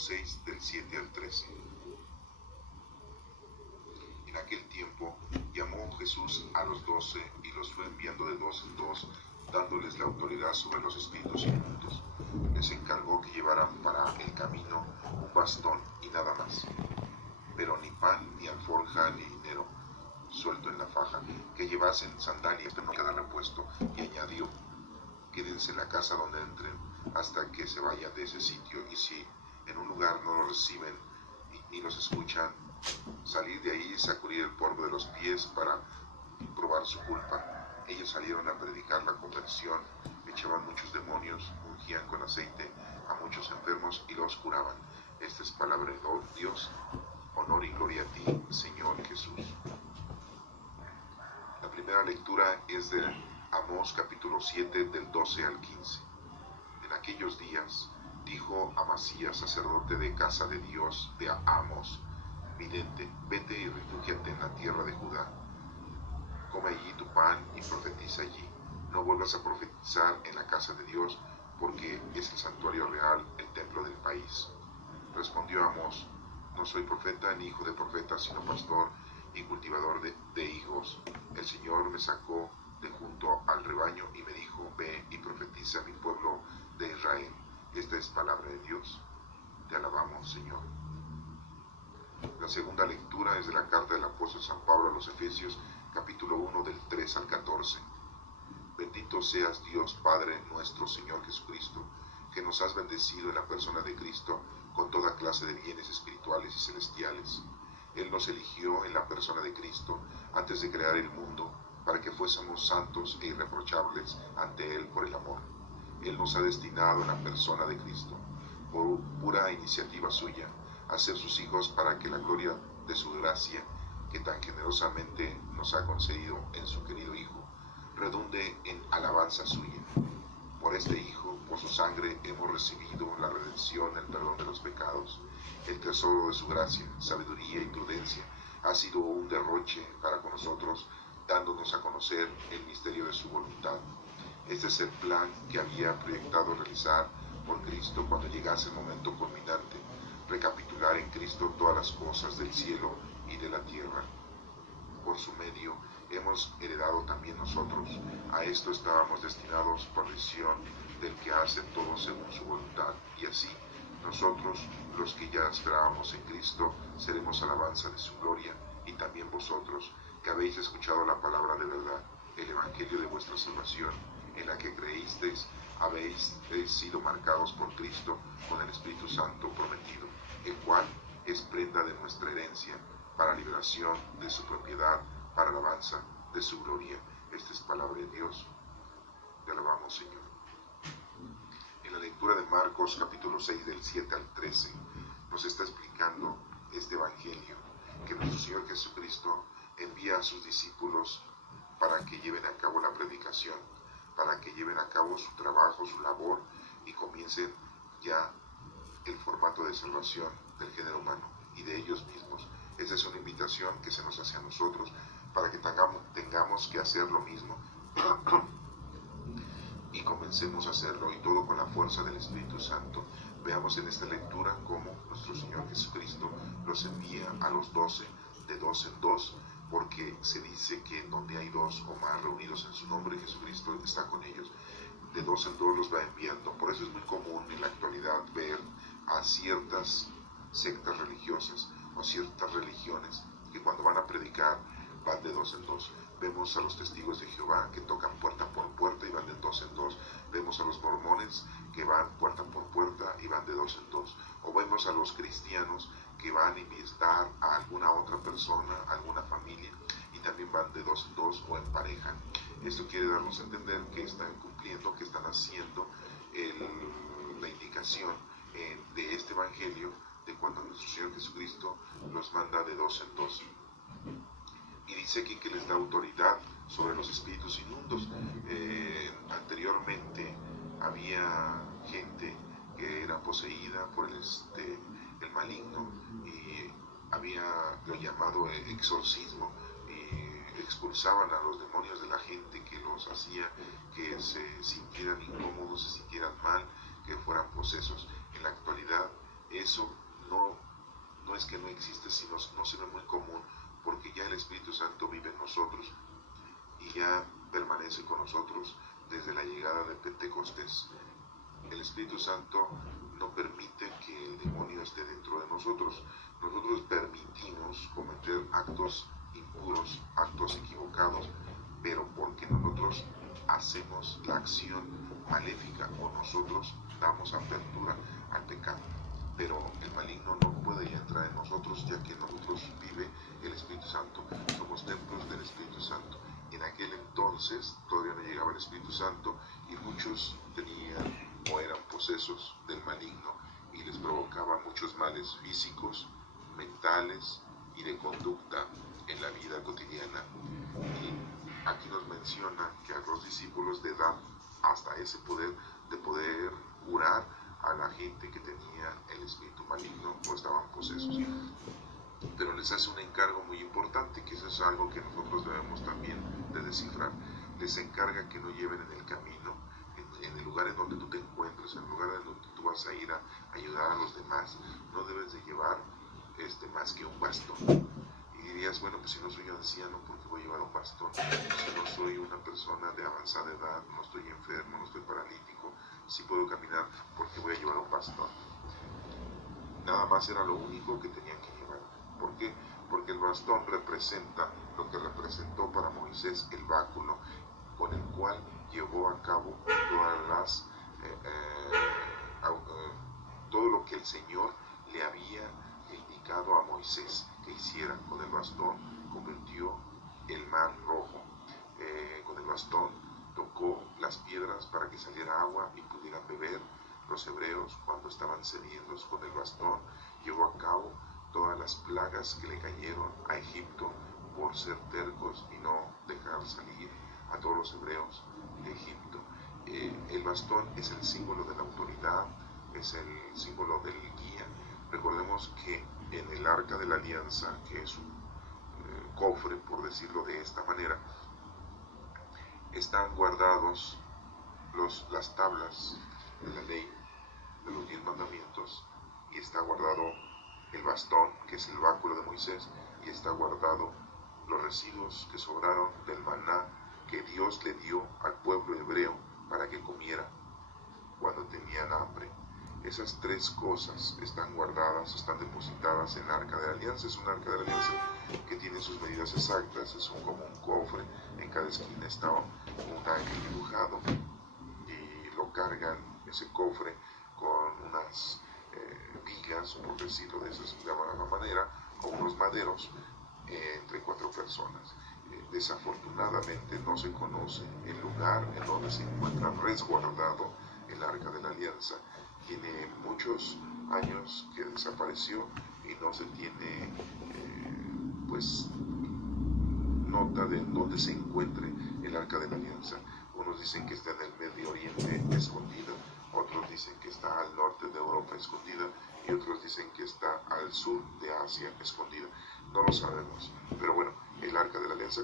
6 del 7 al 13. En aquel tiempo llamó Jesús a los 12 y los fue enviando de dos en dos, dándoles la autoridad sobre los espíritus inmundos. Les encargó que llevaran para el camino un bastón y nada más, pero ni pan, ni alforja, ni dinero suelto en la faja, que llevasen sandalias de cada repuesto, y añadió: quédense en la casa donde entren hasta que se vayan de ese sitio, y si en un lugar no los reciben ni los escuchan, salir de ahí y sacudir el polvo de los pies para probar su culpa. Ellos salieron a predicar la conversión, echaban muchos demonios, ungían con aceite a muchos enfermos y los curaban. Esta es palabra de Dios. Honor y gloria a ti, Señor Jesús. La primera lectura es de Amós capítulo 7 del 12 al 15. En aquellos días dijo Amasías, sacerdote de casa de Dios, de Amós, vidente: vete y refúgiate en la tierra de Judá. Come allí tu pan y profetiza allí. No vuelvas a profetizar en la casa de Dios, porque es el santuario real, el templo del país. Respondió Amós: no soy profeta ni hijo de profeta, sino pastor y cultivador de higos. El Señor me sacó de junto al rebaño y me dijo: ve y profetiza a mi pueblo de Israel. Esta es palabra de Dios. Te alabamos, Señor. La segunda lectura es de la carta del apóstol San Pablo a los Efesios, capítulo 1 del 3 al 14. Bendito seas Dios Padre nuestro Señor Jesucristo, que nos has bendecido en la persona de Cristo con toda clase de bienes espirituales y celestiales. Él nos eligió en la persona de Cristo antes de crear el mundo, para que fuésemos santos e irreprochables ante Él por el amor. Él nos ha destinado en la persona de Cristo, por pura iniciativa suya, a ser sus hijos, para que la gloria de su gracia, que tan generosamente nos ha concedido en su querido Hijo, redunde en alabanza suya. Por este Hijo, por su sangre, hemos recibido la redención, el perdón de los pecados. El tesoro de su gracia, sabiduría y prudencia ha sido un derroche para con nosotros, dándonos a conocer el misterio de su voluntad. Este es el plan que había proyectado realizar por Cristo cuando llegase el momento culminante: recapitular en Cristo todas las cosas del cielo y de la tierra. Por su medio hemos heredado también nosotros. A esto estábamos destinados por decisión del que hace todo según su voluntad. Y así, nosotros, los que ya esperábamos en Cristo, seremos alabanza de su gloria, y también vosotros, que habéis escuchado la palabra de verdad, el evangelio de vuestra salvación, en la que creísteis, habéis sido marcados por Cristo con el Espíritu Santo prometido, el cual es prenda de nuestra herencia, para liberación de su propiedad, para alabanza de su gloria. Esta es palabra de Dios. Te alabamos, Señor. En la lectura de Marcos capítulo 6 del 7 al 13 nos está explicando este evangelio, que nuestro Señor Jesucristo envía a sus discípulos para que lleven a cabo la predicación, para que lleven a cabo su trabajo, su labor, y comiencen ya el formato de salvación del género humano y de ellos mismos. Esa es una invitación que se nos hace a nosotros, para que tengamos que hacer lo mismo y comencemos a hacerlo, y todo con la fuerza del Espíritu Santo. Veamos en esta lectura cómo nuestro Señor Jesucristo los envía a los 12 de dos en dos, porque se dice que donde hay dos o más reunidos en su nombre, Jesucristo está con ellos. De dos en dos los va enviando. Por eso es muy común en la actualidad ver a ciertas sectas religiosas o ciertas religiones que cuando van a predicar van de dos en dos. Vemos a los testigos de Jehová que tocan puerta por puerta y van de dos en dos. Vemos a los mormones que van puerta por puerta y van de dos en dos. O vemos a los cristianos que van a invitar a alguna otra persona, a alguna familia, y también van de dos en dos o en pareja. Esto quiere darnos a entender que están cumpliendo, que están haciendo la indicación de este evangelio, de cuando nuestro Señor Jesucristo los manda de dos en dos. Y dice aquí que les da autoridad sobre los espíritus inmundos. Anteriormente había gente que era poseída por el maligno, y había lo llamado exorcismo, y expulsaban a los demonios de la gente, que los hacía que se sintieran incómodos, se sintieran mal, que fueran posesos. En la actualidad Eso no, no es que no existe, sino no se ve muy común, porque ya el Espíritu Santo vive en nosotros y ya permanece con nosotros desde la llegada de Pentecostés. El Espíritu Santo no permite que el demonio esté dentro de nosotros. Nosotros permitimos cometer actos impuros, actos equivocados, pero porque nosotros hacemos la acción maléfica o nosotros damos apertura al pecado. Pero el maligno no puede entrar en nosotros, ya que en nosotros vive el Espíritu Santo. Somos templos del Espíritu Santo. En aquel entonces todavía no llegaba el Espíritu Santo y muchos tenían o eran posesos del maligno y les provocaba muchos males físicos, mentales y de conducta en la vida cotidiana. Y aquí nos menciona que a los discípulos de dan hasta ese poder de poder curar a la gente que tenía el espíritu maligno o estaban posesos. Pero les hace un encargo muy importante, que eso es algo que nosotros debemos también de descifrar. Les encarga que no lleven en el camino, en el lugar en donde tú te encuentres, en el lugar en donde tú vas a ir a ayudar a los demás, no debes de llevar más que un bastón. Y dirías, bueno, pues si no soy anciano, ¿por qué voy a llevar un bastón? Si no soy una persona de avanzada edad, no estoy enfermo, no estoy paralítico, si puedo caminar, ¿por qué voy a llevar un bastón? Nada más era lo único que tenían que llevar. ¿Por qué? Porque el bastón representa lo que representó para Moisés el báculo, con el cual llevó a cabo todas las todo lo que el Señor le había indicado a Moisés que hiciera. Con el bastón convirtió el mar rojo, con el bastón tocó las piedras para que saliera agua y pudieran beber. Los hebreos, cuando estaban sedientos, con el bastón llevó a cabo todas las plagas que le cayeron a Egipto por ser tercos y no dejar salir a todos los hebreos de Egipto. El bastón es el símbolo de la autoridad, es el símbolo del guía. Recordemos que en el Arca de la Alianza, que es un cofre, por decirlo de esta manera, están guardados las tablas de la ley, de los 10 mandamientos, y está guardado el bastón, que es el báculo de Moisés, y está guardado los residuos que sobraron del maná que Dios le dio al pueblo hebreo para que comiera cuando tenían hambre. Esas tres cosas están guardadas, están depositadas en el Arca de la Alianza. Es un Arca de la Alianza que tiene sus medidas exactas, es como un cofre, en cada esquina está un ángel dibujado y lo cargan ese cofre con unas vigas, por decirlo de alguna manera, o unos maderos entre 4 personas. Desafortunadamente no se conoce el lugar en donde se encuentra resguardado el Arca de la Alianza. Tiene muchos años que desapareció y no se tiene nota de dónde se encuentre el Arca de la Alianza. Unos dicen que está en el Medio Oriente escondida, otros dicen que está al norte de Europa escondida y otros dicen que está al sur de Asia escondida. No lo sabemos, pero bueno, el Arca de la Alianza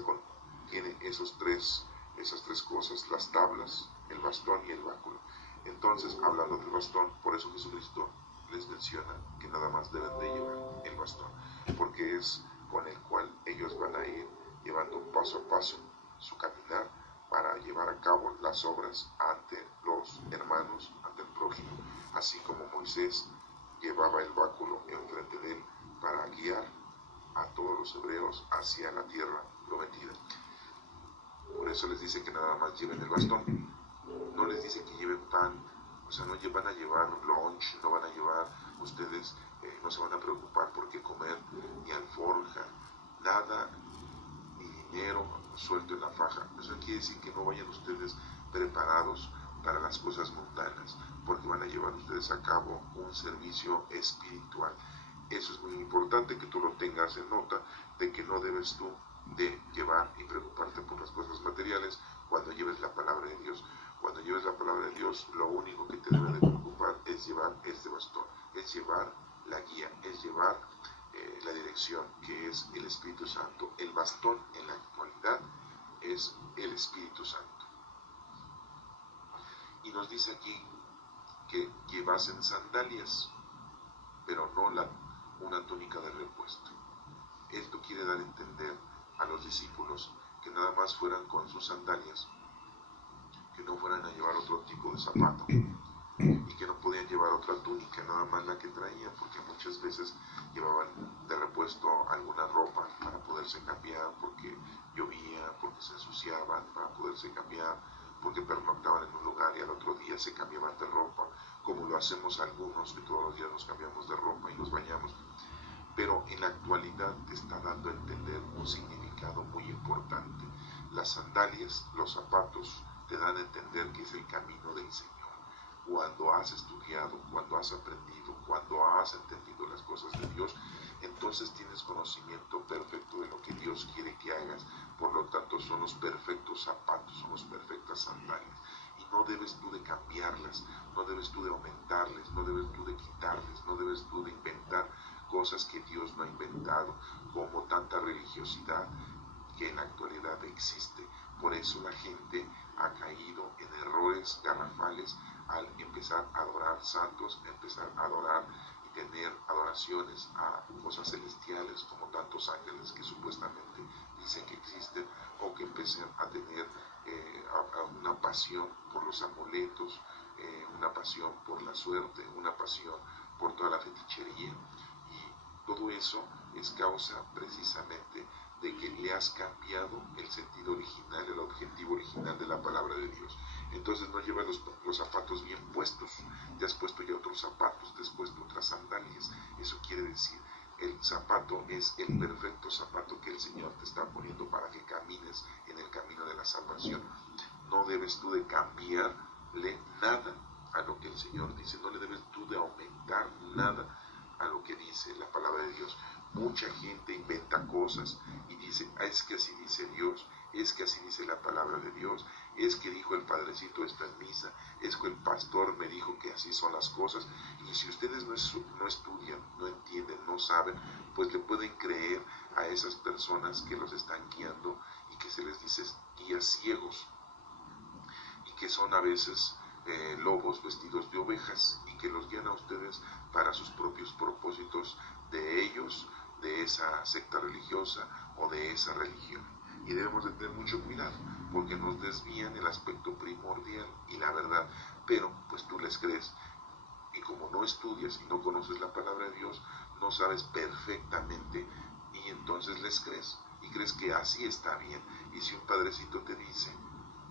tiene esas tres cosas, las tablas, el bastón y el báculo. Entonces, hablando del bastón, por eso Jesucristo les menciona que nada más deben de llevar el bastón, porque es con el cual ellos van a ir llevando paso a paso su caminar para llevar a cabo las obras ante los hermanos, ante el prójimo, así como Moisés llevaba el báculo enfrente de él para guiar a todos los hebreos hacia la tierra prometida. Por eso les dice que nada más lleven el bastón. No les dice que lleven pan, o sea, no van a llevar lunch, no van a llevar ustedes, no se van a preocupar por qué comer, ni alforja, nada, ni dinero suelto en la faja. Eso quiere decir que no vayan ustedes preparados para las cosas mundanas, porque van a llevar ustedes a cabo un servicio espiritual. Eso es muy importante que tú lo tengas en nota, de que no debes tú de llevar y preocuparte por las cosas materiales cuando lleves la palabra de Dios. Cuando lleves la palabra de Dios, lo único que te debe de preocupar es llevar este bastón, es llevar la guía, es llevar la dirección, que es el Espíritu Santo. El bastón en la actualidad es el Espíritu Santo. Y nos dice aquí que llevasen sandalias. pero no una túnica de repuesto. Esto quiere dar a entender a los discípulos que nada más fueran con sus sandalias, que no fueran a llevar otro tipo de zapato y que no podían llevar otra túnica, nada más la que traían, porque muchas veces llevaban de repuesto alguna ropa para poderse cambiar, porque llovía, porque se ensuciaban, para poderse cambiar, porque pernoctaban en un lugar y al otro día se cambiaban de ropa, como lo hacemos algunos, que todos los días nos cambiamos de ropa y nos bañamos. Pero en la actualidad te está dando a entender un significado muy importante. Las sandalias, los zapatos, te dan a entender que es el camino del Señor. Cuando has estudiado, cuando has aprendido, cuando has entendido las cosas de Dios, entonces tienes conocimiento perfecto de lo que Dios quiere que hagas. Por lo tanto, son los perfectos zapatos, son las perfectas sandalias. Y no debes tú de cambiarlas, no debes tú de aumentarles, no debes tú de quitarles, no debes tú de inventar cosas que Dios no ha inventado, como tanta religiosidad que en la actualidad existe. Por eso la gente ha caído en errores garrafales al empezar a adorar santos, empezar a adorar y tener adoraciones a cosas celestiales como tantos ángeles que supuestamente dicen que existen, o que empiecen a tener una pasión por los amuletos, una pasión por la suerte, una pasión por toda la fetichería. Y todo eso es causa precisamente de que le has cambiado el sentido original, el objetivo original de la palabra de Dios. Entonces no llevas los zapatos bien puestos, te has puesto ya otros zapatos, te has puesto otras sandalias. Eso quiere decir, el zapato es el perfecto zapato que el Señor te está poniendo para que camines en el camino de la salvación. No debes tú de cambiarle nada a lo que el Señor dice, no le debes tú de aumentar nada a lo que dice la palabra de Dios. Mucha gente inventa cosas y dice, es que así dice Dios, es que así dice la palabra de Dios, es que dijo el padrecito esto en misa, es que el pastor me dijo que así son las cosas. Y si ustedes no estudian, no entienden, no saben, pues le pueden creer a esas personas que los están guiando y que se les dice guías ciegos, y que son a veces lobos vestidos de ovejas, y que los guían a ustedes para sus propios propósitos de ellos, de esa secta religiosa o de esa religión. Y debemos de tener mucho cuidado, porque nos desvían el aspecto primordial y la verdad, pero pues tú les crees, y como no estudias y no conoces la palabra de Dios, no sabes perfectamente, y entonces les crees, y crees que así está bien. Y si un padrecito te dice,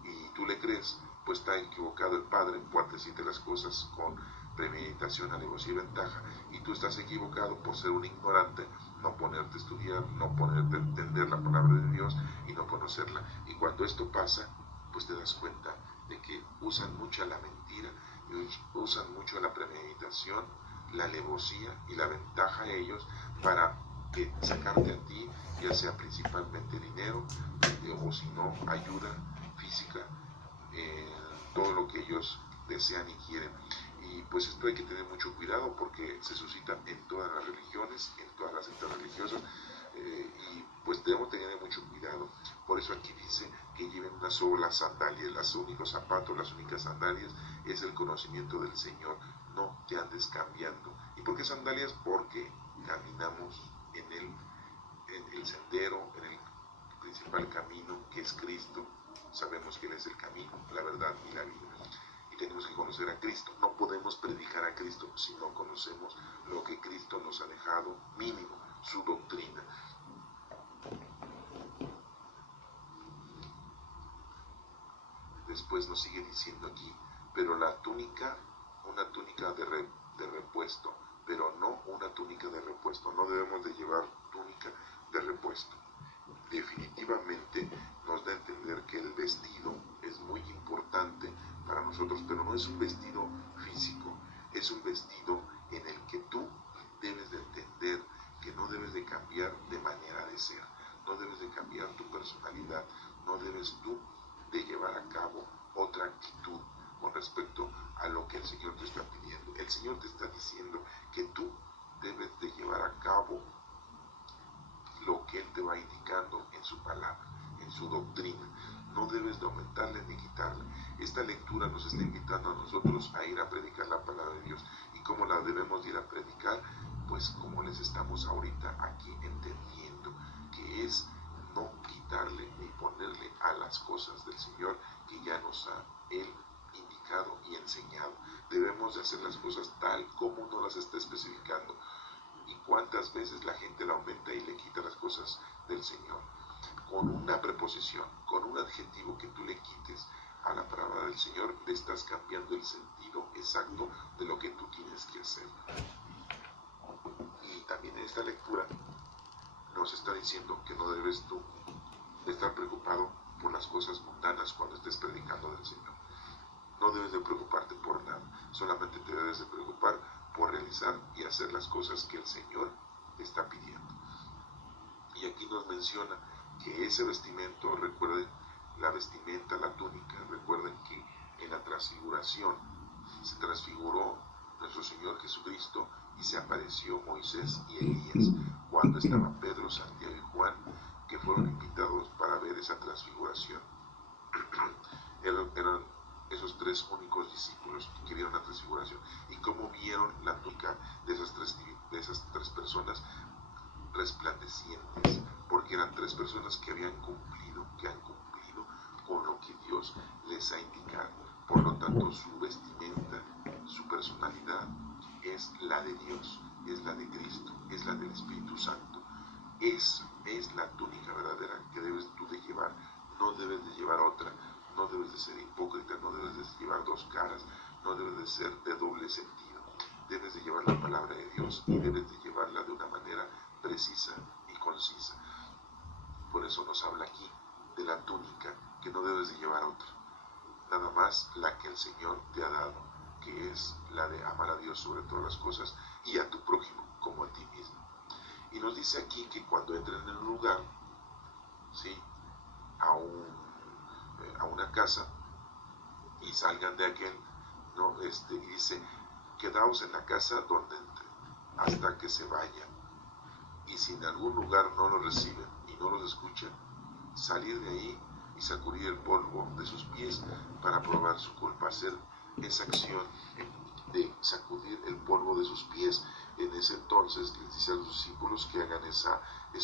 y tú le crees, pues está equivocado el padre, por decirte las cosas con premeditación, alevosía y ventaja, y tú estás equivocado por ser un ignorante, no ponerte a estudiar, no ponerte a entender la palabra de Dios y no conocerla. Y cuando esto pasa, pues te das cuenta de que usan mucho la mentira, y usan mucho la premeditación, la alevosía y la ventaja a ellos para sacarte a ti, ya sea principalmente dinero, o si no, ayuda física, todo lo que ellos desean y quieren. Y pues esto hay que tener mucho cuidado, porque se suscitan en todas las religiones, en todas las sectas religiosas, y pues debemos tener mucho cuidado. Por eso aquí dice que lleven una sola sandalia, los únicos zapatos, las únicas sandalias es el conocimiento del Señor, no te andes cambiando. ¿Y por qué sandalias? Porque caminamos en el sendero, en el principal camino que es Cristo. Sabemos que Él es el camino, la verdad y la vida, y tenemos que conocer a Cristo. No podemos predicar a Cristo si no conocemos lo que Cristo nos ha dejado, mínimo, su doctrina. Después nos sigue diciendo aquí, pero la túnica, una túnica de repuesto, pero no una túnica de repuesto. No debemos de llevar túnica de repuesto. Definitivamente nos da a entender que el vestido es muy importante para nosotros, pero no es un vestido físico, es un vestido en el que tú debes de entender que no debes de cambiar de manera de ser, no debes de cambiar tu personalidad, no debes tú de llevar a cabo otra actitud con respecto a lo que el Señor te está pidiendo. El Señor te está diciendo que tú debes de llevar a cabo lo que Él te va indicando en su palabra, en su doctrina. no debes de aumentarle ni quitarle. Esta lectura nos está invitando a nosotros a ir a predicar la palabra de Dios. ¿Y cómo la debemos de ir a predicar? Pues como les estamos ahorita aquí entendiendo, que es no quitarle ni ponerle a las cosas del Señor que ya nos ha Él indicado y enseñado. Debemos de hacer las cosas tal como nos las está especificando. ¿Y cuántas veces la gente la aumenta y le quita las cosas del Señor? Con una preposición, con un adjetivo que tú le quites a la palabra del Señor, le estás cambiando el sentido exacto de lo que tú tienes que hacer. Y también en esta lectura nos está diciendo que no debes tú estar preocupado por las cosas mundanas cuando estés predicando del Señor. No debes de preocuparte por nada, solamente te debes de preocupar por realizar y hacer las cosas que el Señor te está pidiendo. Y aquí nos menciona que ese vestimento, recuerden, la vestimenta, la túnica, recuerden que en la transfiguración se transfiguró nuestro Señor Jesucristo y se apareció Moisés y Elías cuando estaban Pedro, Santiago y Juan, que fueron invitados para ver esa transfiguración. Eran esos tres únicos discípulos que vieron la transfiguración. Y cómo vieron la túnica de esas tres personas resplandecientes, porque eran tres personas que han cumplido con lo que Dios les ha indicado. Por lo tanto, su vestimenta, su personalidad es la de Dios, es la de Cristo, es la del Espíritu Santo. Esa es la túnica verdadera que debes tú de llevar. No debes de llevar otra, no debes de ser hipócrita, no debes de llevar dos caras, no debes de ser de doble sentido. Debes de llevar la palabra de Dios y debes de llevarla de una manera precisa y concisa. Por eso nos habla aquí de la túnica, que no debes de llevar otra, nada más la que el Señor te ha dado, que es la de amar a Dios sobre todas las cosas y a tu prójimo como a ti mismo. Y nos dice aquí que cuando entren en un lugar, ¿sí?, a una casa y salgan de aquel, ¿no? Y dice, quedaos en la casa donde entren hasta que se vayan, y si en algún lugar no los reciben y no los escuchan, salir de ahí y sacudir el polvo de sus pies para probar su culpa. Hacer esa acción de sacudir el polvo de sus pies. En ese entonces les dice a los discípulos que hagan esa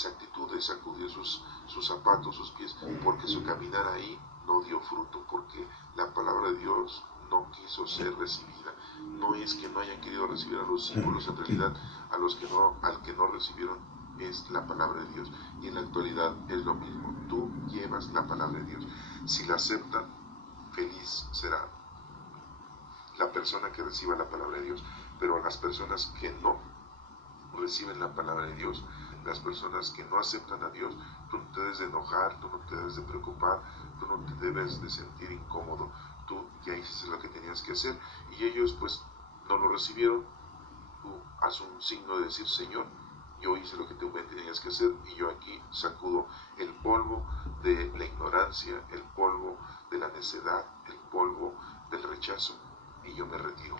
actitud de sacudir sus zapatos, sus pies, porque su caminar ahí no dio fruto, porque la palabra de Dios no quiso ser recibida. No es que no hayan querido recibir a los discípulos, en realidad al que no recibieron es la palabra de Dios. Y en la actualidad es lo mismo. Tú llevas la palabra de Dios. Si la aceptan, feliz será la persona que reciba la palabra de Dios. Pero a las personas que no reciben la palabra de Dios, las personas que no aceptan a Dios, tú no te debes de enojar, tú no te debes de preocupar, tú no te debes de sentir incómodo. Tú ya hiciste lo que tenías que hacer y ellos pues no lo recibieron. Tú haz un signo de decir, Señor, yo hice lo que tú me tenías que hacer y yo aquí sacudo el polvo de la ignorancia, el polvo de la necedad, el polvo del rechazo, y yo me retiro.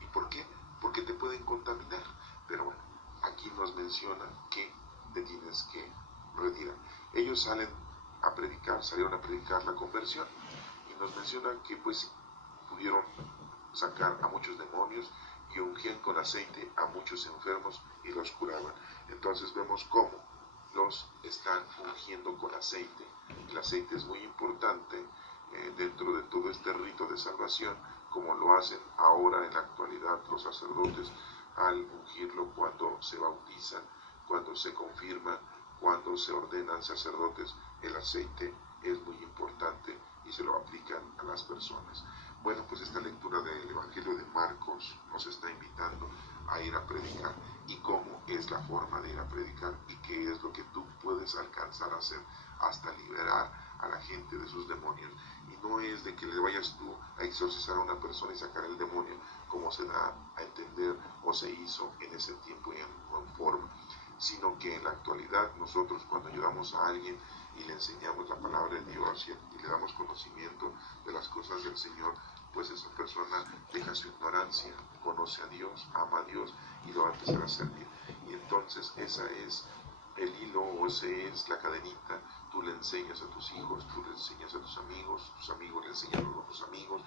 ¿Y por qué? Porque te pueden contaminar. Pero bueno, aquí nos menciona que te tienes que retirar. Ellos salieron a predicar la conversión, y nos mencionan que pues pudieron sacar a muchos demonios y ungían con aceite a muchos enfermos y los curaban. Entonces vemos cómo los están ungiendo con aceite. El aceite es muy importante dentro de todo este rito de salvación, como lo hacen ahora en la actualidad los sacerdotes al ungirlo cuando se bautizan, cuando se confirman, cuando se ordenan sacerdotes. El aceite es muy importante y se lo aplican a las personas. Bueno, pues esta lectura del Evangelio de Marcos nos está invitando a ir a predicar, y cómo es la forma de ir a predicar y qué es lo que tú puedes alcanzar a hacer hasta liberar a la gente de sus demonios. Y no es de que le vayas tú a exorcizar a una persona y sacar el demonio, como se da a entender o se hizo en ese tiempo y en forma, sino que en la actualidad nosotros cuando ayudamos a alguien y le enseñamos la palabra de Dios y le damos conocimiento de las cosas del Señor, pues esa persona deja su ignorancia, conoce a Dios, ama a Dios y lo va a empezar a servir. Y entonces esa es el hilo, o ese es la cadenita. Tú le enseñas a tus hijos, tú le enseñas a tus amigos le enseñan a otros amigos,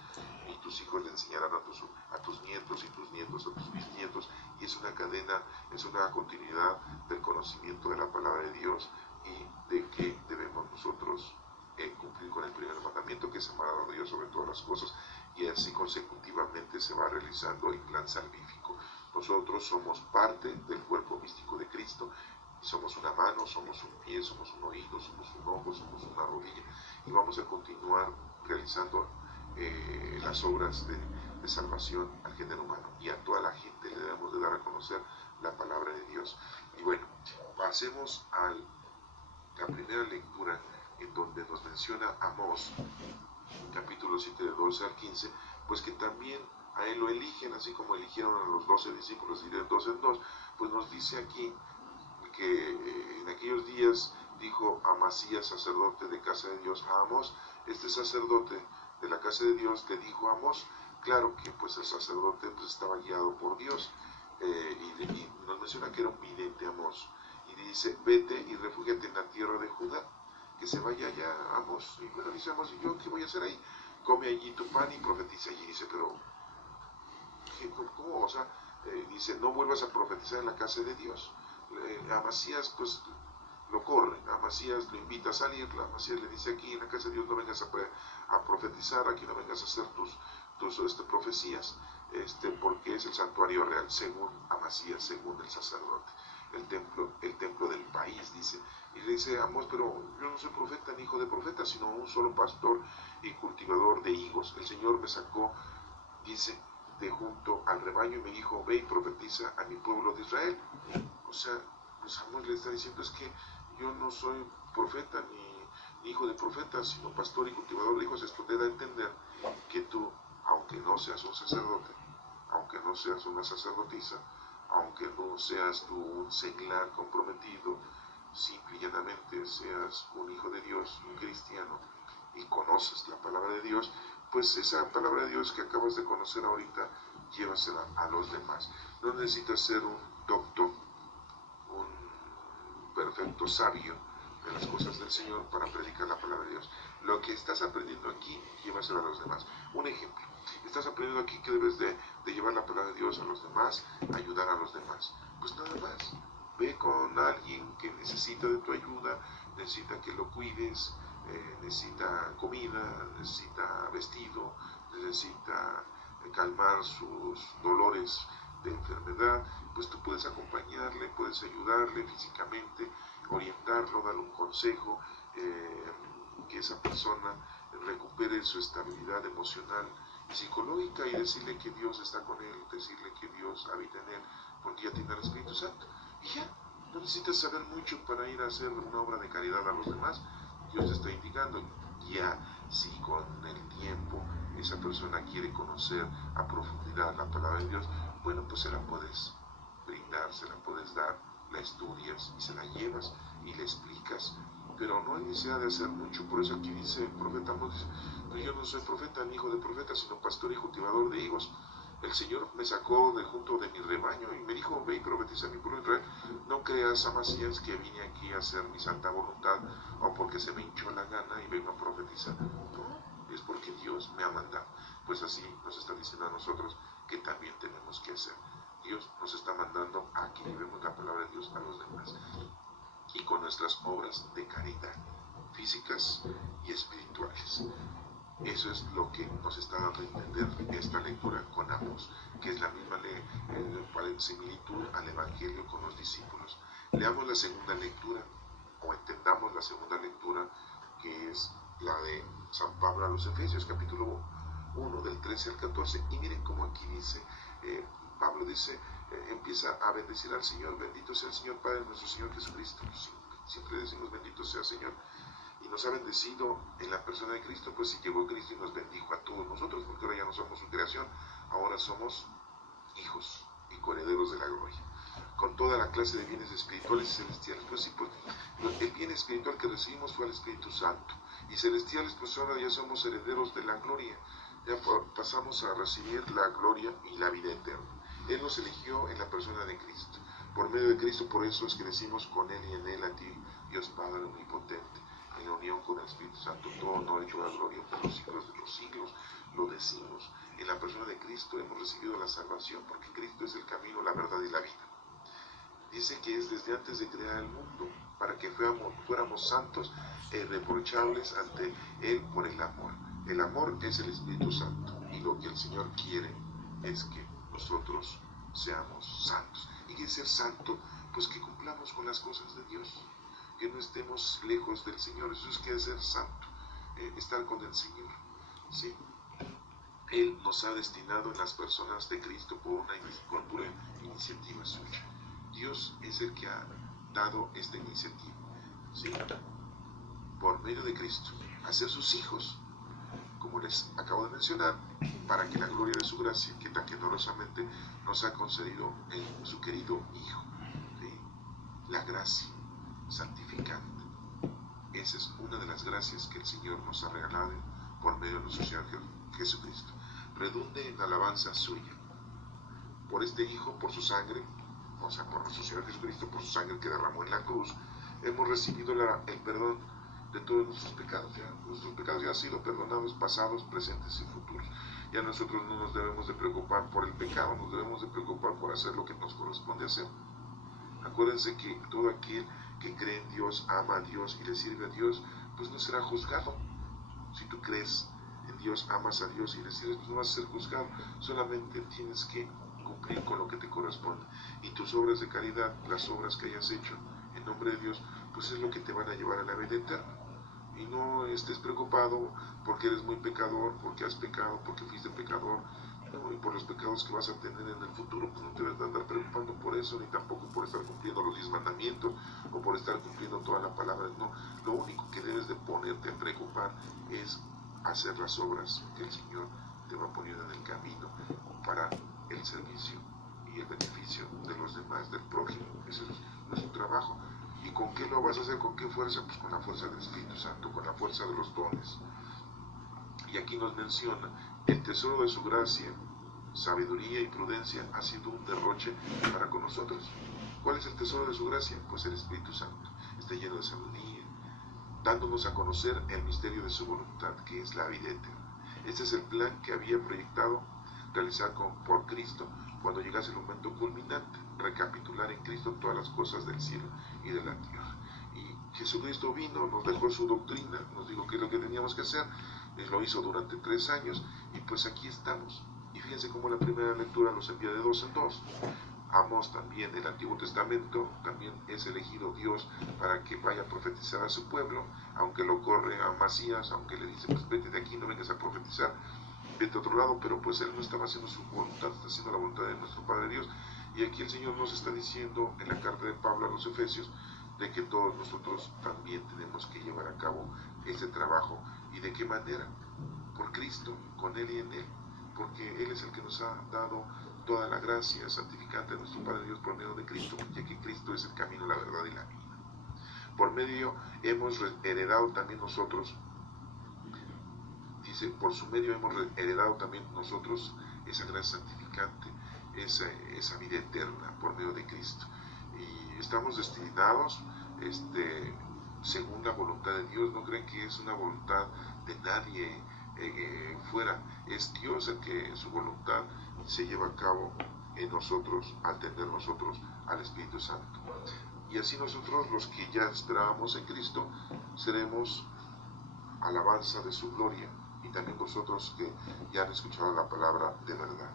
y tus hijos le enseñarán a tus nietos, y tus nietos a tus bisnietos, y es una cadena, es una continuidad del conocimiento de la palabra de Dios, y de que debemos nosotros cumplir con el primer mandamiento, que es amar a Dios sobre todas las cosas, y así consecutivamente se va realizando el plan salvífico. Nosotros somos parte del cuerpo místico de Cristo, y somos una mano, somos un pie, somos un oído, somos un ojo, somos una rodilla, y vamos a continuar realizando las obras de salvación al género humano, y a toda la gente le debemos de dar a conocer la palabra de Dios. Y bueno, pasemos a la primera lectura, en donde nos menciona Amós, capítulo 7, de 12 al 15, pues que también a él lo eligen, así como eligieron a los 12 discípulos y de 2 en 2, pues nos dice aquí que en aquellos días dijo Amasías, sacerdote de casa de Dios, a Amós. Este sacerdote de la casa de Dios le dijo a Amós, claro que pues el sacerdote pues estaba guiado por Dios, y nos menciona que era un vidente Amós, y dice, vete y refúgiate en la tierra de Judá, que se vaya allá Amós. Y bueno, dice Amós, ¿y yo qué voy a hacer ahí? Come allí tu pan y profetiza allí. Dice, pero ¿cómo? O sea, dice, no vuelvas a profetizar en la casa de Dios. Amasías pues lo corre, Amasías lo invita a salir, Amasías le dice, aquí en la casa de Dios no vengas a profetizar, aquí no vengas a hacer tus profecías, porque es el santuario real, según Amasías, según el sacerdote, el templo del país, dice. Y le dice a Amós, pero yo no soy profeta ni hijo de profeta, sino un solo pastor y cultivador de higos. El Señor me sacó, dice, de junto al rebaño y me dijo, ve y profetiza a mi pueblo de Israel. O sea, pues Amós le está diciendo, es que yo no soy profeta ni hijo de profeta, sino pastor y cultivador de higos. Esto te da a entender que tú, aunque no seas un sacerdote, aunque no seas una sacerdotisa, aunque no seas tú un seglar comprometido, simple y llanamente seas un hijo de Dios, un cristiano, y conoces la palabra de Dios, pues esa palabra de Dios que acabas de conocer ahorita, llévasela a los demás. No necesitas ser un doctor, un perfecto sabio de las cosas del Señor para predicar la palabra de Dios. Lo que estás aprendiendo aquí, llévaselo a los demás. Un ejemplo, estás aprendiendo aquí que debes de llevar la palabra de Dios a los demás, ayudar a los demás. Pues nada más, ve con alguien que necesita de tu ayuda, necesita que lo cuides, necesita comida, necesita vestido, necesita calmar sus dolores de enfermedad, pues tú puedes acompañarle, puedes ayudarle físicamente, orientarlo, darle un consejo, que esa persona recupere su estabilidad emocional y psicológica, y decirle que Dios está con él, decirle que Dios habita en él, porque ya tiene el Espíritu Santo. Y ya, no necesitas saber mucho para ir a hacer una obra de caridad a los demás. Dios te está indicando. Ya, si con el tiempo esa persona quiere conocer a profundidad la palabra de Dios, bueno, pues se la puedes brindar, se la puedes dar, la estudias y se la llevas y le explicas, pero no hay necesidad de hacer mucho. Por eso aquí dice el profeta Amós, pues yo no soy profeta ni hijo de profeta, sino pastor y cultivador de higos. El Señor me sacó de junto de mi rebaño y me dijo, ve y profetiza a mi pueblo Israel. No creas, Amasías, que vine aquí a hacer mi santa voluntad o porque se me hinchó la gana y vengo a profetizar. No, es porque Dios me ha mandado. Pues así nos está diciendo a nosotros que también tenemos que hacer. Dios nos está mandando a que llevemos la palabra de Dios a los demás, y con nuestras obras de caridad, físicas y espirituales. Eso es lo que nos está dando a entender esta lectura con Amós, que es la misma similitud al Evangelio con los discípulos. Leamos la segunda lectura, o entendamos la segunda lectura, que es la de San Pablo a los Efesios, capítulo 1, del 13 al 14. Y miren cómo aquí dice, Pablo dice, empieza a bendecir al Señor. Bendito sea el Señor Padre de nuestro Señor Jesucristo. Siempre decimos bendito sea el Señor. Y nos ha bendecido en la persona de Cristo, pues si llegó Cristo y nos bendijo a todos nosotros, porque ahora ya no somos su creación, ahora somos hijos y coherederos de la gloria, con toda la clase de bienes espirituales y celestiales. Pues sí, pues el bien espiritual que recibimos fue el Espíritu Santo, y celestiales, pues ahora ya somos herederos de la gloria, ya pasamos a recibir la gloria y la vida eterna. Él nos eligió en la persona de Cristo, Por medio de Cristo, por eso es que decimos con Él y en Él a ti, Dios Padre omnipotente, en unión con el Espíritu Santo, todo honor y toda gloria por los siglos de los siglos, lo decimos. En la persona de Cristo hemos recibido la salvación, porque Cristo es el camino, la verdad y la vida. Dice que es desde antes de crear el mundo, para que fuéramos santos e irreprochables ante Él por el amor. El amor es el Espíritu Santo, y lo que el Señor quiere es que nosotros seamos santos. ¿Y qué es ser santo? Pues que cumplamos con las cosas de Dios, que no estemos lejos del Señor. Eso es que es ser santo, estar con el Señor, ¿sí? Él nos ha destinado en las personas de Cristo por pura iniciativa suya. Dios es el que ha dado esta iniciativa, ¿sí? Por medio de Cristo, a ser sus hijos, como les acabo de mencionar, para que la gloria de su gracia, que tan generosamente nos ha concedido en su querido Hijo, ¿sí? La gracia santificante. Esa es una de las gracias que el Señor nos ha regalado por medio de nuestro Señor Jesucristo. Redunde en alabanza suya. Por este Hijo, por su sangre, o sea, por nuestro Señor Jesucristo, por su sangre que derramó en la cruz, hemos recibido el perdón de todos nuestros pecados. Nuestros pecados ya han sido perdonados, pasados, presentes y futuros. Ya nosotros no nos debemos de preocupar por el pecado, nos debemos de preocupar por hacer lo que nos corresponde hacer. Acuérdense que todo aquel que cree en Dios, ama a Dios y le sirve a Dios, pues no será juzgado. Si tú crees en Dios, amas a Dios y le sirves, pues no vas a ser juzgado. Solamente tienes que cumplir con lo que te corresponde. Y tus obras de caridad, las obras que hayas hecho en nombre de Dios, pues es lo que te van a llevar a la vida eterna. Y no estés preocupado porque eres muy pecador, porque has pecado, porque fuiste pecador, ¿no? Y por los pecados que vas a tener en el futuro, pues no te vas a andar preocupando por eso, ni tampoco por estar cumpliendo los 10 mandamientos o por estar cumpliendo toda la palabra. No, lo único que debes de ponerte a preocupar es hacer las obras que el Señor te va poniendo en el camino para el servicio y el beneficio de los demás, del prójimo. Ese es nuestro trabajo. ¿Y con qué lo vas a hacer? ¿Con qué fuerza? Pues con la fuerza del Espíritu Santo, con la fuerza de los dones. Y aquí nos menciona, el tesoro de su gracia, sabiduría y prudencia ha sido un derroche para con nosotros. ¿Cuál es el tesoro de su gracia? Pues el Espíritu Santo. Está lleno de sabiduría, dándonos a conocer el misterio de su voluntad, que es la vida eterna. Este es el plan que había proyectado realizar por Cristo cuando llegase el momento culminante, recapitular en Cristo todas las cosas del cielo y de la tierra. Y Jesucristo vino, nos dejó su doctrina, nos dijo qué es lo que teníamos que hacer, y lo hizo durante 3 años, y pues aquí estamos. Y fíjense cómo la primera lectura los envía de 2 en 2. Amós también, el Antiguo Testamento, también es elegido Dios para que vaya a profetizar a su pueblo, aunque lo corre a Amasías, aunque le dice, pues vete de aquí, no vengas a profetizar, vete a otro lado, pero pues él no estaba haciendo su voluntad, está haciendo la voluntad de nuestro Padre Dios. Y aquí el Señor nos está diciendo en la carta de Pablo a los Efesios, de que todos nosotros también tenemos que llevar a cabo este trabajo. ¿Y de qué manera? Por Cristo, con Él y en Él, porque Él es el que nos ha dado toda la gracia santificante de nuestro Padre Dios por medio de Cristo, ya que Cristo es el camino, la verdad y la vida. Por medio hemos heredado también nosotros, dice, por su medio hemos heredado también nosotros esa gracia santificante, esa vida eterna por medio de Cristo. Y estamos destinados, según la voluntad de Dios. No creen que es una voluntad de nadie fuera. Es Dios el que su voluntad se lleva a cabo en nosotros, al tener nosotros al Espíritu Santo. Y así nosotros, los que ya esperábamos en Cristo, seremos alabanza de su gloria, y también vosotros que ya han escuchado la palabra de verdad.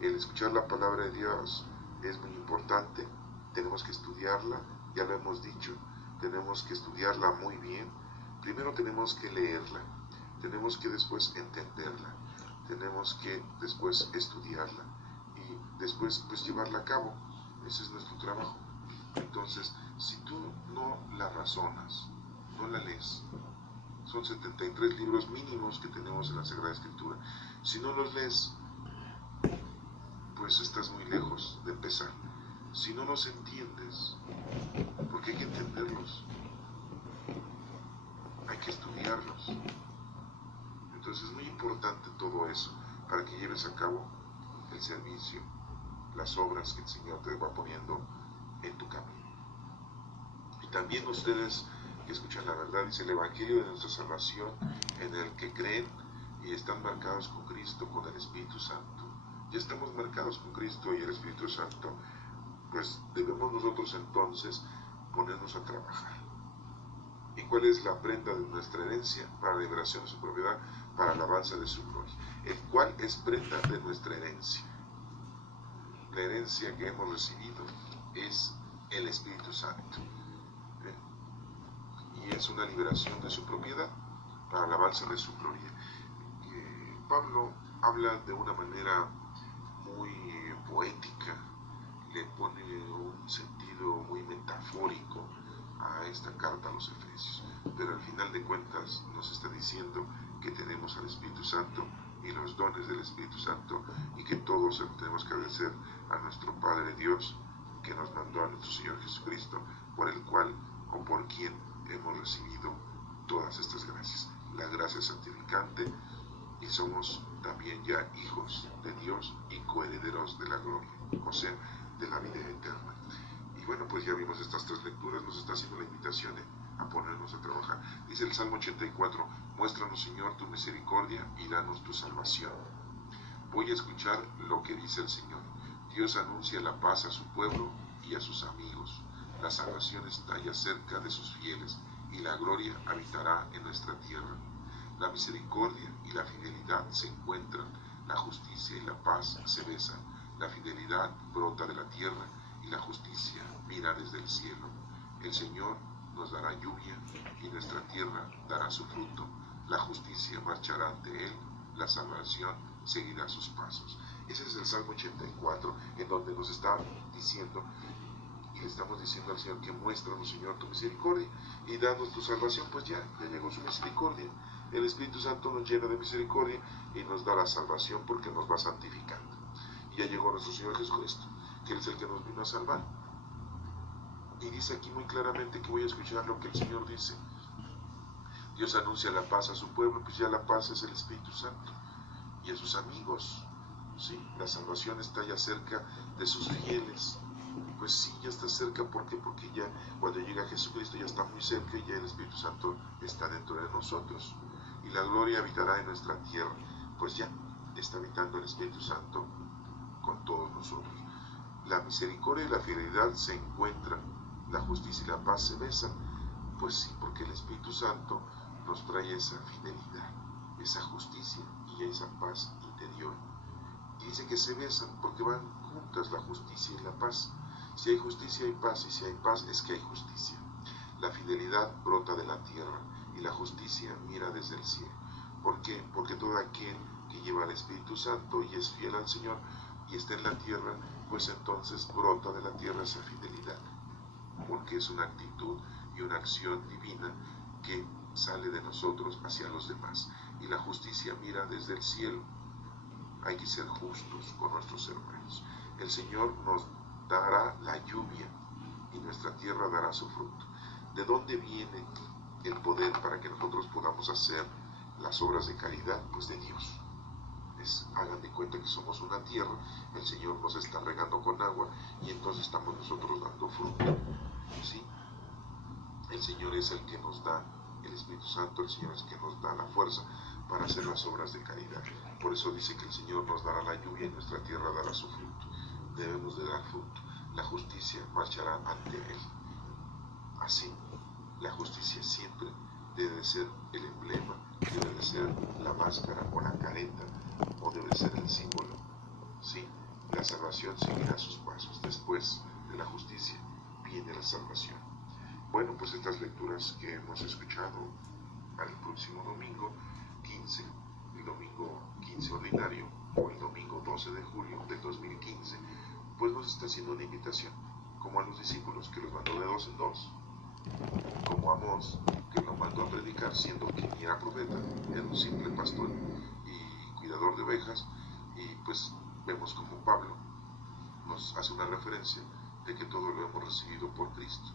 El escuchar la palabra de Dios es muy importante. Tenemos que estudiarla, ya lo hemos dicho, tenemos que estudiarla muy bien. Primero tenemos que leerla, tenemos que después entenderla, tenemos que después estudiarla y después pues llevarla a cabo. Ese es nuestro trabajo. Entonces, si tú no la razonas, no la lees, son 73 libros mínimos que tenemos en la Sagrada Escritura. Si no los lees, pues estás muy lejos de empezar. Si no los entiendes, porque hay que entenderlos, hay que estudiarlos. Entonces es muy importante todo eso para que lleves a cabo el servicio, las obras que el Señor te va poniendo en tu camino. Y también ustedes que escuchan la verdad, dice el Evangelio de nuestra salvación, en el que creen y están marcados con Cristo, con el Espíritu Santo. Ya estamos marcados con Cristo y el Espíritu Santo, pues debemos nosotros entonces ponernos a trabajar. ¿Y cuál es la prenda de nuestra herencia? Para la liberación de su propiedad, para la alabanza de su gloria. El cual es prenda de nuestra herencia. La herencia que hemos recibido es el Espíritu Santo. Y es una liberación de su propiedad para la alabanza de su gloria. Pablo habla de una manera muy poética, le pone un sentido muy metafórico a esta carta a los Efesios, pero al final de cuentas nos está diciendo que tenemos al Espíritu Santo y los dones del Espíritu Santo, y que todos tenemos que agradecer a nuestro Padre Dios, que nos mandó a nuestro Señor Jesucristo, por el cual o por quien hemos recibido todas estas gracias. La gracia santificante, y somos también ya hijos de Dios y coherederos de la gloria, o sea, de la vida eterna. Y bueno, pues ya vimos estas tres lecturas, nos está haciendo la invitación a ponernos a trabajar. Dice el Salmo 84, muéstranos, Señor, tu misericordia y danos tu salvación. Voy a escuchar lo que dice el Señor. Dios anuncia la paz a su pueblo y a sus amigos. La salvación está ya cerca de sus fieles y la gloria habitará en nuestra tierra. La misericordia y la fidelidad se encuentran, la justicia y la paz se besan. La fidelidad brota de la tierra y la justicia mira desde el cielo. El Señor nos dará lluvia y nuestra tierra dará su fruto. La justicia marchará ante él, la salvación seguirá sus pasos. Ese es el Salmo 84, en donde nos está diciendo, y le estamos diciendo al Señor que muéstranos, Señor, tu misericordia y danos tu salvación. Pues ya llegó su misericordia. El Espíritu Santo nos llena de misericordia y nos da la salvación porque nos va santificando. Y ya llegó nuestro Señor Jesucristo, que Él es el que nos vino a salvar. Y dice aquí muy claramente que voy a escuchar lo que el Señor dice. Dios anuncia la paz a su pueblo, pues ya la paz es el Espíritu Santo. Y a sus amigos, ¿sí? La salvación está ya cerca de sus fieles. Pues sí, ya está cerca. ¿Por qué? Porque ya cuando llega Jesucristo ya está muy cerca y ya el Espíritu Santo está dentro de nosotros. Y la gloria habitará en nuestra tierra. Pues ya está habitando el Espíritu Santo con todos nosotros. La misericordia y la fidelidad se encuentran, la justicia y la paz se besan. Pues sí, porque el Espíritu Santo nos trae esa fidelidad, esa justicia y esa paz interior. Y dice que se besan porque van juntas la justicia y la paz. Si hay justicia hay paz, y si hay paz es que hay justicia. La fidelidad brota de la tierra y la justicia mira desde el cielo. ¿Por qué? Porque todo aquel que lleva al Espíritu Santo y es fiel al Señor y está en la tierra, pues entonces brota de la tierra esa fidelidad, porque es una actitud y una acción divina que sale de nosotros hacia los demás. Y la justicia mira desde el cielo. Hay que ser justos con nuestros hermanos. El Señor nos dará la lluvia y nuestra tierra dará su fruto. ¿De dónde viene el poder para que nosotros podamos hacer las obras de caridad? Pues de Dios. Hagan de cuenta que somos una tierra, el Señor nos está regando con agua y entonces estamos nosotros dando fruto. ¿Sí? El Señor es el que nos da el Espíritu Santo, el Señor es el que nos da la fuerza para hacer las obras de caridad. Por eso dice que el Señor nos dará la lluvia y nuestra tierra dará su fruto. Debemos de dar fruto. La justicia marchará ante Él. Así, la justicia siempre debe de ser el emblema, debe de ser la máscara o la careta, o debe de ser el símbolo. Sí, la salvación seguirá sus pasos. Después de la justicia viene la salvación. Bueno, pues estas lecturas que hemos escuchado al próximo domingo 15, el domingo 15 ordinario o el domingo 12 de julio del 2015, pues nos está haciendo una invitación, como a los discípulos que los mandó de dos en dos, como a Amós, que lo mandó a predicar siendo que ni era profeta, era un simple pastor y cuidador de ovejas. Y pues vemos como Pablo nos hace una referencia de que todo lo hemos recibido por Cristo,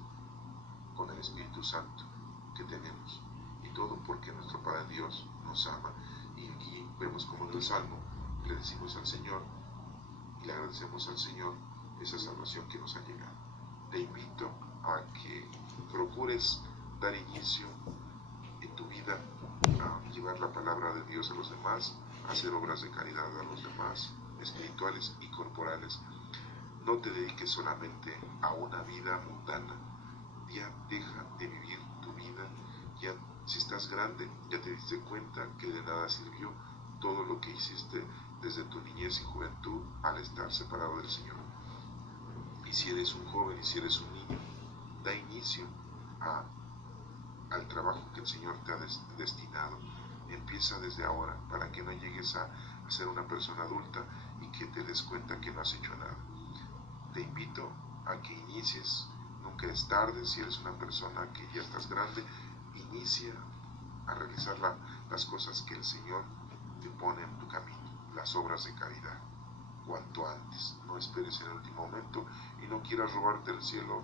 con el Espíritu Santo que tenemos, y todo porque nuestro Padre Dios nos ama. Y aquí vemos como en el Salmo le decimos al Señor y le agradecemos al Señor esa salvación que nos ha llegado. te invito a que procures dar inicio en tu vida a llevar la palabra de Dios a los demás, a hacer obras de caridad a los demás, espirituales y corporales. No te dediques solamente a una vida mundana. Ya deja de vivir tu vida. Ya, si estás grande, ya te diste cuenta que de nada sirvió todo lo que hiciste desde tu niñez y juventud al estar separado del Señor. Y si eres un joven y si eres un niño, da inicio al trabajo que el Señor te ha destinado. Empieza desde ahora para que no llegues a ser una persona adulta y que te des cuenta que no has hecho nada. Te invito a que inicies, nunca es tarde. Si eres una persona que ya estás grande, inicia a realizar las cosas que el Señor te pone en tu camino, las obras de caridad, cuanto antes. No esperes en el último momento y no quieras robarte el cielo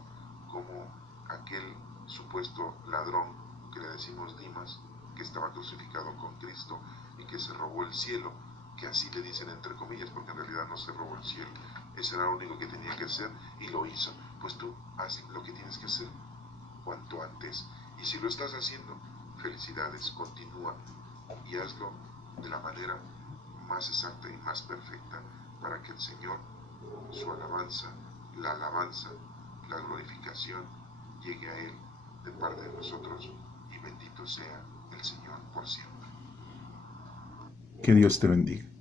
como aquel supuesto ladrón que le decimos Dimas, que estaba crucificado con Cristo y que se robó el cielo, que así le dicen entre comillas, porque en realidad no se robó el cielo. Ese era lo único que tenía que hacer y lo hizo. Pues tú haz lo que tienes que hacer cuanto antes. Y si lo estás haciendo, felicidades, continúa y hazlo de la manera más exacta y más perfecta para que el Señor, su alabanza, la glorificación, llegue a Él de parte de nosotros, y bendito sea el Señor por siempre. Que Dios te bendiga.